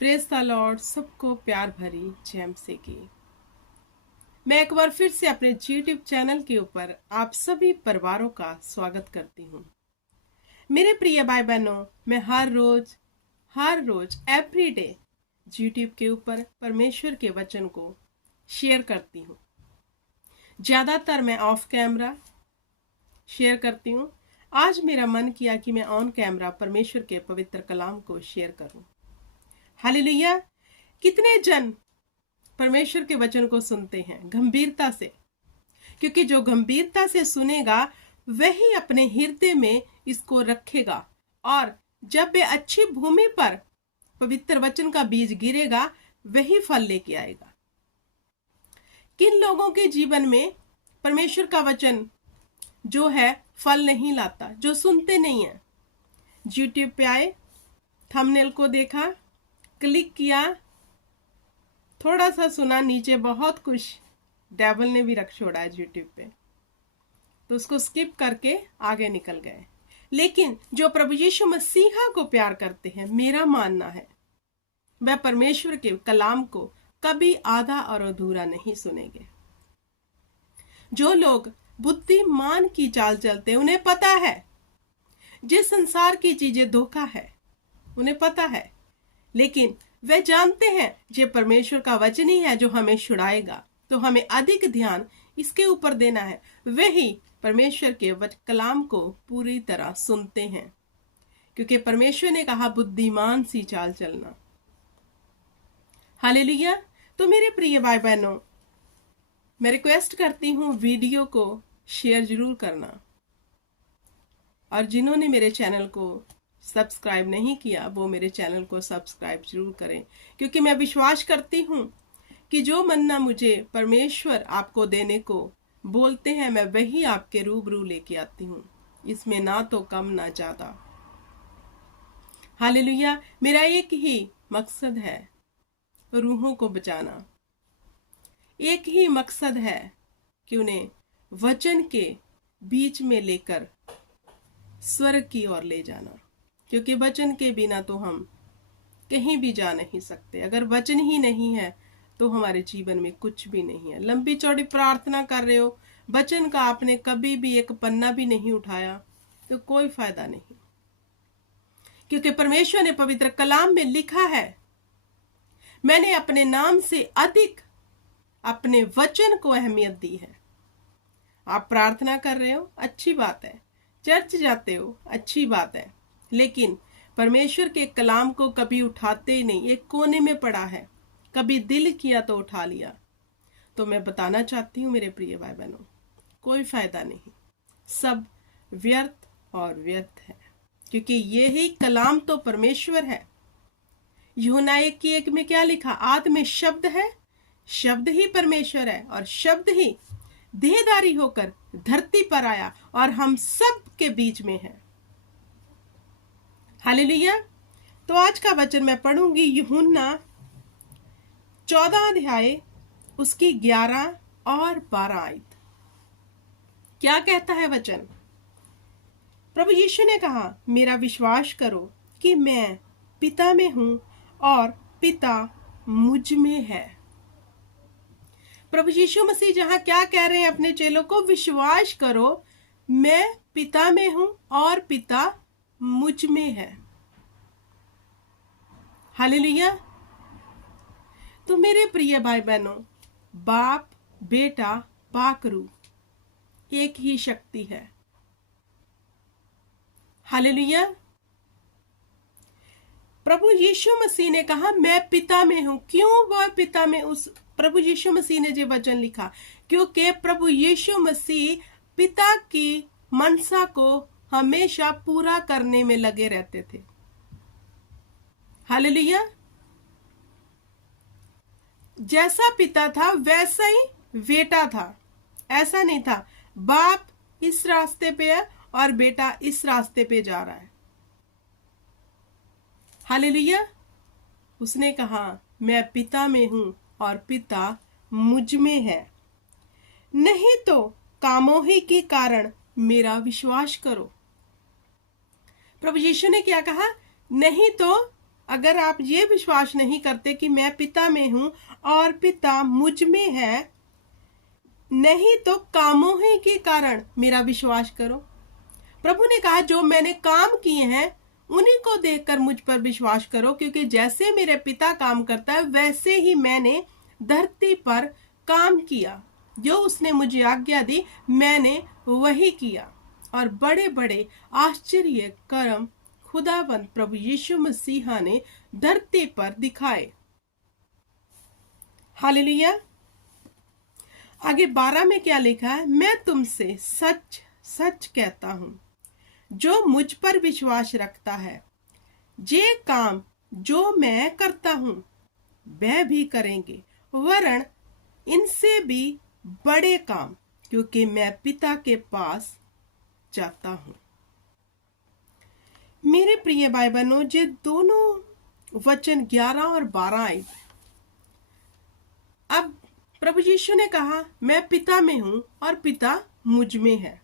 Praise the Lord. सबको प्यार भरी जय मसीह की। मैं एक बार फिर से अपने यूट्यूब चैनल के ऊपर आप सभी परिवारों का स्वागत करती हूँ। मेरे प्रिय भाई बहनों, मैं हर रोज एवरी डे यूट्यूब के ऊपर परमेश्वर के वचन को शेयर करती हूँ। ज्यादातर मैं ऑफ कैमरा शेयर करती हूँ। आज मेरा मन किया कि मैं ऑन कैमरा परमेश्वर के पवित्र कलाम को शेयर करूँ। हालेलुया। कितने जन परमेश्वर के वचन को सुनते हैं गंभीरता से, क्योंकि जो गंभीरता से सुनेगा वही अपने हृदय में इसको रखेगा, और जब वे अच्छी भूमि पर पवित्र वचन का बीज गिरेगा वही फल लेके आएगा। किन लोगों के जीवन में परमेश्वर का वचन जो है फल नहीं लाता, जो सुनते नहीं है। यूट्यूब पे आए, थंबनेल को देखा, क्लिक किया, थोड़ा सा सुना, नीचे बहुत कुछ डेविल ने भी रख छोड़ा है यूट्यूब पे, तो उसको स्किप करके आगे निकल गए। लेकिन जो प्रभु यीशु मसीहा को प्यार करते हैं, मेरा मानना है वह परमेश्वर के कलाम को कभी आधा और अधूरा नहीं सुनेंगे। जो लोग बुद्धिमान की चाल चलते, उन्हें पता है जिस संसार की चीजें धोखा है, उन्हें पता है, लेकिन वे जानते हैं ये परमेश्वर का वचन ही है जो हमें छुड़ाएगा, तो हमें अधिक ध्यान इसके ऊपर देना है। वही परमेश्वर के कलाम को पूरी तरह सुनते हैं, क्योंकि परमेश्वर ने कहा बुद्धिमान सी चाल चलना। हालेलुया। तो मेरे प्रिय भाई बहनों, मैं रिक्वेस्ट करती हूँ वीडियो को शेयर जरूर करना, और जिन्होंने मेरे चैनल को सब्सक्राइब नहीं किया वो मेरे चैनल को सब्सक्राइब जरूर करें, क्योंकि मैं विश्वास करती हूँ कि जो मन्ना मुझे परमेश्वर आपको देने को बोलते हैं मैं वही आपके रूबरू लेके आती हूँ, इसमें ना तो कम ना ज्यादा। हालेलुया। मेरा एक ही मकसद है, रूहों को बचाना। एक ही मकसद है कि उन्हें वचन के बीच में लेकर स्वर्ग की ओर ले जाना, क्योंकि वचन के बिना तो हम कहीं भी जा नहीं सकते। अगर वचन ही नहीं है तो हमारे जीवन में कुछ भी नहीं है। लंबी चौड़ी प्रार्थना कर रहे हो, वचन का आपने कभी भी एक पन्ना भी नहीं उठाया तो कोई फायदा नहीं, क्योंकि परमेश्वर ने पवित्र कलाम में लिखा है, मैंने अपने नाम से अधिक अपने वचन को अहमियत दी है। आप प्रार्थना कर रहे हो, अच्छी बात है, चर्च जाते हो, अच्छी बात है, लेकिन परमेश्वर के कलाम को कभी उठाते ही नहीं, एक कोने में पड़ा है। कभी दिल किया तो उठा लिया। तो मैं बताना चाहती हूँ मेरे प्रिय भाई बहनों, कोई फायदा नहीं, सब व्यर्थ और व्यर्थ है, क्योंकि ये ही कलाम तो परमेश्वर है। यूहन्ना 1:1 में क्या लिखा? आदि में शब्द है, शब्द ही परमेश्वर है, और शब्द ही देहधारी होकर धरती पर आया और हम सब के बीच में है। हालेलुया। तो आज का वचन मैं पढ़ूंगी यूहन्ना 14 अध्याय उसकी 11 और 12 आयत। क्या कहता है वचन? प्रभु यीशु ने कहा, मेरा विश्वास करो कि मैं पिता में हूं और पिता मुझ में है। प्रभु यीशु मसीह जहां क्या कह रहे हैं अपने चेलों को? विश्वास करो, मैं पिता में हूं और पिता मुझ में है। हालेलुया। तो मेरे प्रिय भाई बहनों, बाप बेटा पाकरू एक ही शक्ति है। हालेलुया। प्रभु यीशु मसीह ने कहा मैं पिता में हूं। क्यों वह पिता में? उस प्रभु यीशु मसीह ने जो वचन लिखा, क्योंकि प्रभु यीशु मसीह पिता की मनसा को हमेशा पूरा करने में लगे रहते थे। हालेलुया। जैसा पिता था वैसा ही बेटा था। ऐसा नहीं था बाप इस रास्ते पे है और बेटा इस रास्ते पे जा रहा है। हालेलुया। उसने कहा मैं पिता में हूं और पिता मुझ में है, नहीं तो कामों ही के कारण मेरा विश्वास करो। प्रभु यीशु ने क्या कहा? नहीं तो अगर आप ये विश्वास नहीं करते कि मैं पिता में हूं और पिता मुझ में है, नहीं तो कामों ही के कारण मेरा विश्वास करो। प्रभु ने कहा जो मैंने काम किए हैं उन्हीं को देखकर मुझ पर विश्वास करो, क्योंकि जैसे मेरे पिता काम करता है वैसे ही मैंने धरती पर काम किया। जो उसने मुझे आज्ञा दी मैंने वही किया, और बड़े बड़े आश्चर्य कर्म खुदावंद प्रभु यीशु मसीहा ने धरती पर दिखाए। हालेलुया। आगे 12 में क्या लिखा है? मैं तुमसे सच सच कहता हूं, जो मुझ पर विश्वास रखता है, जे काम जो मैं करता हूं वह भी करेंगे, वरन इनसे भी बड़े काम, क्योंकि मैं पिता के पास जाता हूं। मेरे प्रिय भाई बहनों, ये दोनों वचन 11 और 12 आए। अब प्रभु यीशु ने कहा मैं पिता में हूं और पिता मुझ में है।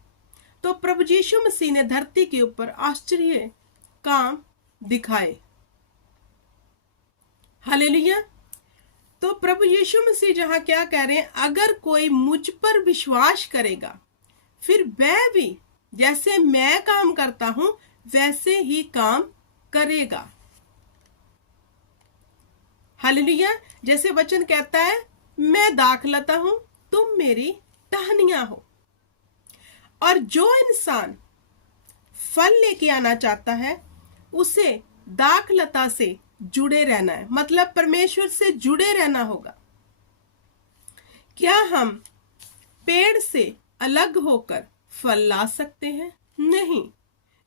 तो प्रभु यीशु मसीह ने धरती के ऊपर आश्चर्य काम दिखाए। हालेलुया। तो प्रभु यीशु मसीह जहां क्या कह रहे हैं, अगर कोई मुझ पर विश्वास करेगा फिर वह भी जैसे मैं काम करता हूं वैसे ही काम करेगा। हालेलुया। जैसे वचन कहता है मैं दाखलता हूं, तुम मेरी टहनियां हो। और जो इंसान फल लेके आना चाहता है उसे दाखलता से जुड़े रहना है, मतलब परमेश्वर से जुड़े रहना होगा। क्या हम पेड़ से अलग होकर फल ला सकते हैं? नहीं।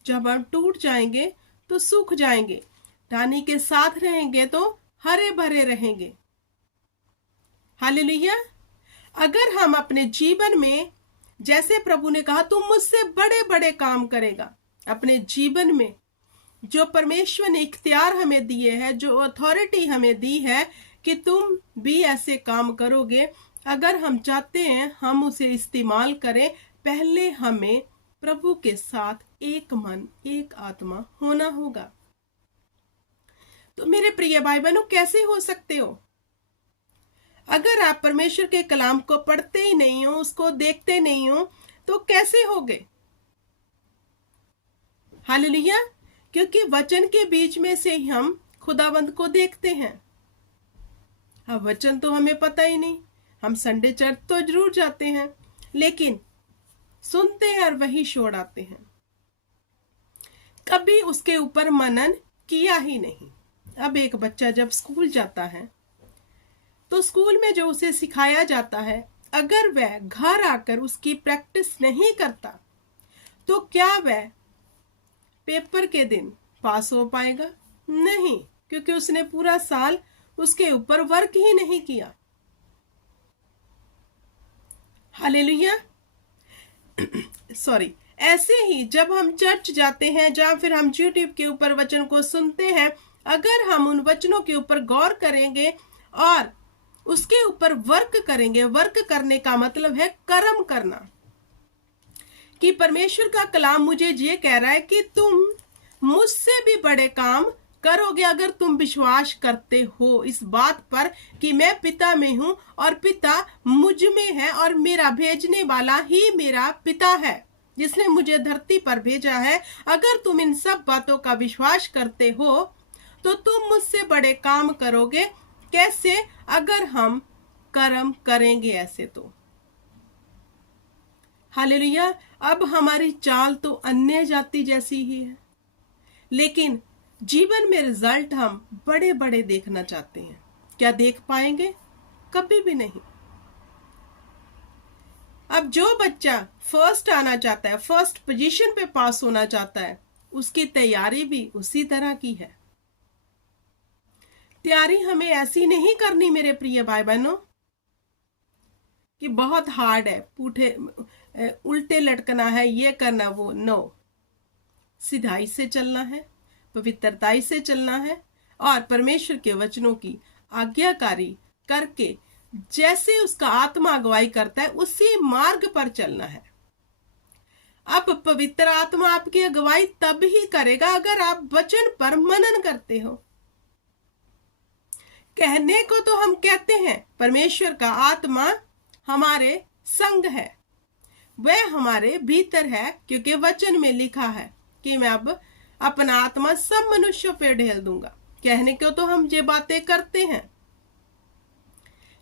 जब हम टूट जाएंगे तो सूख जाएंगे, टहनी के साथ रहेंगे तो हरे भरे रहेंगे। हालेलुया। अगर हम अपने जीवन में, जैसे प्रभु ने कहा तुम मुझसे बड़े बड़े काम करेगा, अपने जीवन में जो परमेश्वर ने इख्तियार हमें दिए हैं, जो अथॉरिटी हमें दी है कि तुम भी ऐसे काम करोगे, अगर हम चाहते हैं हम उसे इस्तेमाल करें, पहले हमें प्रभु के साथ एक मन एक आत्मा होना होगा। तो मेरे प्रिय भाई बहनों, कैसे हो सकते हो? अगर आप परमेश्वर के कलाम को पढ़ते ही नहीं हो, उसको देखते नहीं हो, तो कैसे होगे? हालेलुया। क्योंकि वचन के बीच में से हम खुदावंद को देखते हैं। अब वचन तो हमें पता ही नहीं, हम संडे चर्च तो जरूर जाते हैं लेकिन सुनते हैं और वही छोड़ आते हैं, कभी उसके ऊपर मनन किया ही नहीं। अब एक बच्चा जब स्कूल जाता है तो स्कूल में जो उसे सिखाया जाता है, अगर वह घर आकर उसकी प्रैक्टिस नहीं करता तो क्या वह पेपर के दिन पास हो पाएगा? नहीं, क्योंकि उसने पूरा साल उसके ऊपर वर्क ही नहीं किया। हालेलुया। सॉरी। ऐसे ही जब हम चर्च जाते हैं या फिर हम यूट्यूब के ऊपर वचन को सुनते हैं, अगर हम उन वचनों के ऊपर गौर करेंगे और उसके ऊपर वर्क करेंगे, वर्क करने का मतलब है कर्म करना, कि परमेश्वर का कलाम मुझे ये कह रहा है कि तुम मुझसे भी बड़े काम करोगे अगर तुम विश्वास करते हो इस बात पर कि मैं पिता में हूं और पिता मुझ में है और मेरा भेजने वाला ही मेरा पिता है जिसने मुझे धरती पर भेजा है। अगर तुम इन सब बातों का विश्वास करते हो तो तुम मुझसे बड़े काम करोगे। कैसे? अगर हम कर्म करेंगे ऐसे तो। हालेलुया। अब हमारी चाल तो अन्य जाति जैसी ही है, लेकिन जीवन में रिजल्ट हम बड़े बड़े देखना चाहते हैं। क्या देख पाएंगे? कभी भी नहीं। अब जो बच्चा फर्स्ट आना चाहता है, फर्स्ट पोजीशन पे पास होना चाहता है, उसकी तैयारी भी उसी तरह की है। तैयारी हमें ऐसी नहीं करनी मेरे प्रिय भाई बहनों कि बहुत हार्ड है, पूठे उल्टे लटकना है, ये करना वो। नो, सिधाई से चलना है, पवित्रताई से चलना है और परमेश्वर के वचनों की आज्ञाकारी करके जैसे उसका आत्मा अगुवाई करता है उसी मार्ग पर चलना है। अब पवित्र आत्मा आपकी अगुवाई तब ही करेगा अगर आप वचन पर मनन करते हो। कहने को तो हम कहते हैं परमेश्वर का आत्मा हमारे संग है, वह हमारे भीतर है, क्योंकि वचन में लिखा है कि मैं अब अपना आत्मा सब मनुष्यों पे ढेल दूंगा। कहने को तो हम ये बातें करते हैं,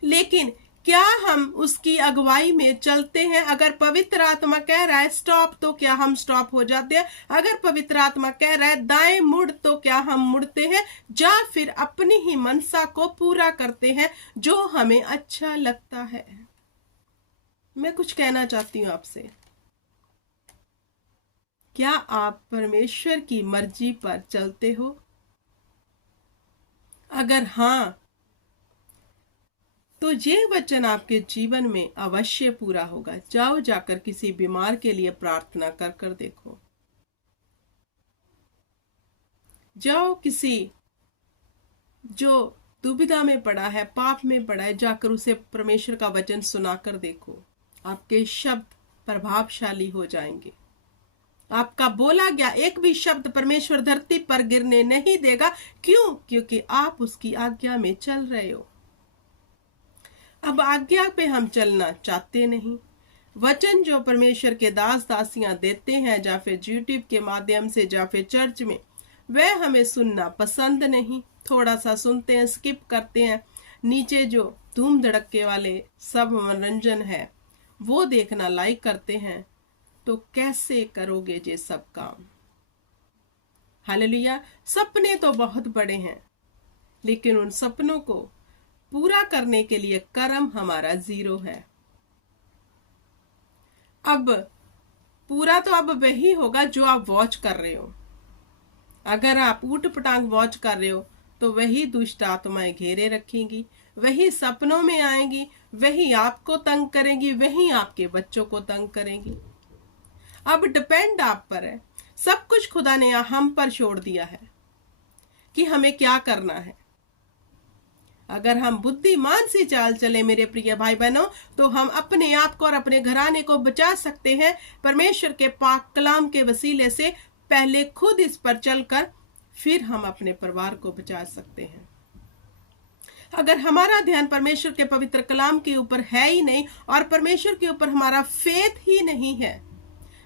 लेकिन क्या हम उसकी अगुवाई में चलते हैं? अगर पवित्र आत्मा कह रहा है स्टॉप, तो क्या हम स्टॉप हो जाते हैं? अगर पवित्र आत्मा कह रहा है दाएं मुड़, तो क्या हम मुड़ते हैं? या फिर अपनी ही मनसा को पूरा करते हैं जो हमें अच्छा लगता है? मैं कुछ कहना चाहती हूं आपसे, क्या आप परमेश्वर की मर्जी पर चलते हो? अगर हाँ, तो ये वचन आपके जीवन में अवश्य पूरा होगा। जाओ, जाकर किसी बीमार के लिए प्रार्थना कर कर देखो। जाओ, किसी जो दुविधा में पड़ा है, पाप में पड़ा है, जाकर उसे परमेश्वर का वचन सुनाकर देखो। आपके शब्द प्रभावशाली हो जाएंगे। आपका बोला गया एक भी शब्द परमेश्वर धरती पर गिरने नहीं देगा। क्यों? क्योंकि आप उसकी आज्ञा में चल रहे हो। अब आज्ञा पे हम चलना चाहते नहीं। वचन जो परमेश्वर के दास दासियां देते हैं, या फिर यूट्यूब के माध्यम से, या फिर चर्च में, वह हमें सुनना पसंद नहीं। थोड़ा सा सुनते हैं, स्किप करते हैं। नीचे जो धूम धड़के वाले सब मनोरंजन है वो देखना लाइक करते हैं। तो कैसे करोगे ये सब काम? हालेलुया। सपने तो बहुत बड़े हैं, लेकिन उन सपनों को पूरा करने के लिए कर्म हमारा 0 है। अब पूरा तो अब वही होगा जो आप वॉच कर रहे हो। अगर आप ऊट पटांग वॉच कर रहे हो तो वही दुष्ट आत्माएं घेरे रखेंगी, वही सपनों में आएंगी, वही आपको तंग करेंगी, वही आपके बच्चों को तंग करेंगी। अब डिपेंड आप पर है। सब कुछ खुदा ने हम पर छोड़ दिया है कि हमें क्या करना है। अगर हम बुद्धिमान सी चाल चले मेरे प्रिय भाई बहनों, तो हम अपने आप को और अपने घराने को बचा सकते हैं परमेश्वर के पाक कलाम के वसीले से। पहले खुद इस पर चलकर फिर हम अपने परिवार को बचा सकते हैं। अगर हमारा ध्यान परमेश्वर के पवित्र कलाम के ऊपर है ही नहीं, और परमेश्वर के ऊपर हमारा फेथ ही नहीं है,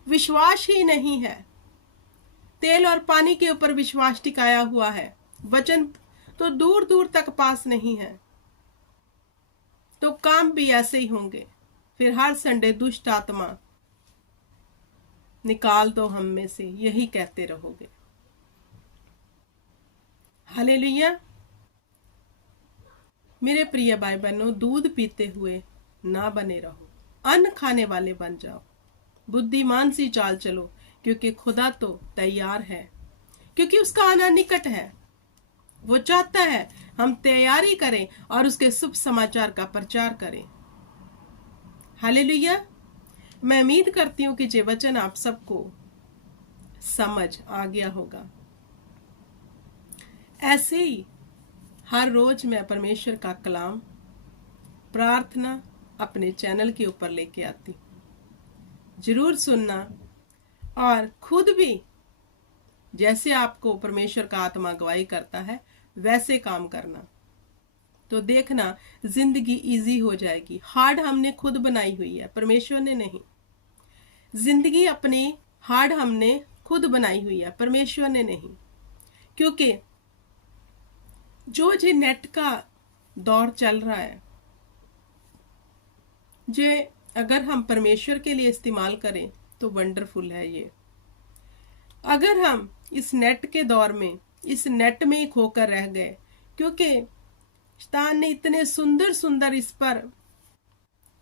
विश्वास ही नहीं है, तेल और पानी के ऊपर विश्वास टिकाया हुआ है, वचन तो दूर दूर तक पास नहीं है, तो काम भी ऐसे ही होंगे। फिर हर संडे दुष्ट आत्मा निकाल दो हम में से, यही कहते रहोगे। हालेलुया। मेरे प्रिय भाई बहनों, दूध पीते हुए ना बने रहो, अन्न खाने वाले बन जाओ। बुद्धिमान सी चाल चलो, क्योंकि खुदा तो तैयार है, क्योंकि उसका आना निकट है। वो चाहता है हम तैयारी करें और उसके शुभ समाचार का प्रचार करें। हालेलुया। मैं उम्मीद करती हूँ कि ये वचन आप सबको समझ आ गया होगा। ऐसे ही हर रोज मैं परमेश्वर का कलाम, प्रार्थना अपने चैनल के ऊपर लेके आती हूँ। जरूर सुनना, और खुद भी जैसे आपको परमेश्वर का आत्मा गवाही करता है वैसे काम करना, तो देखना जिंदगी इजी हो जाएगी। हार्ड हमने खुद बनाई हुई है, परमेश्वर ने नहीं। जिंदगी अपनी हार्ड हमने खुद बनाई हुई है, परमेश्वर ने नहीं। क्योंकि जो जे नेट का दौर चल रहा है, जे अगर हम परमेश्वर के लिए इस्तेमाल करें तो वंडरफुल है ये। अगर हम इस नेट के दौर में, इस नेट में ही खोकर रह गए, क्योंकि शैतान ने इतने सुंदर सुंदर इस पर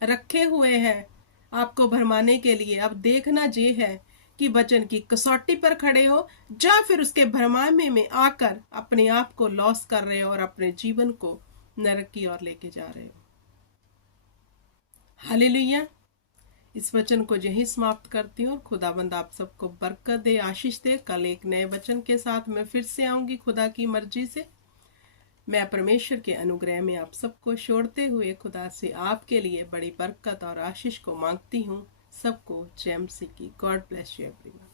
रखे हुए हैं आपको भरमाने के लिए। अब देखना ये है कि वचन की कसौटी पर खड़े हो, या फिर उसके भरमाने में आकर अपने आप को लॉस कर रहे हो और अपने जीवन को नरक की ओर लेके जा रहे हो। हालेलुया। इस वचन को यही समाप्त करती हूँ। खुदाबंद आप सबको बरकत दे, आशीष दे। कल एक नए वचन के साथ मैं फिर से आऊंगी खुदा की मर्जी से। मैं परमेश्वर के अनुग्रह में आप सबको छोड़ते हुए खुदा से आपके लिए बड़ी बरकत और आशीष को मांगती हूँ। सबको जय मसीह की। God bless you everyone.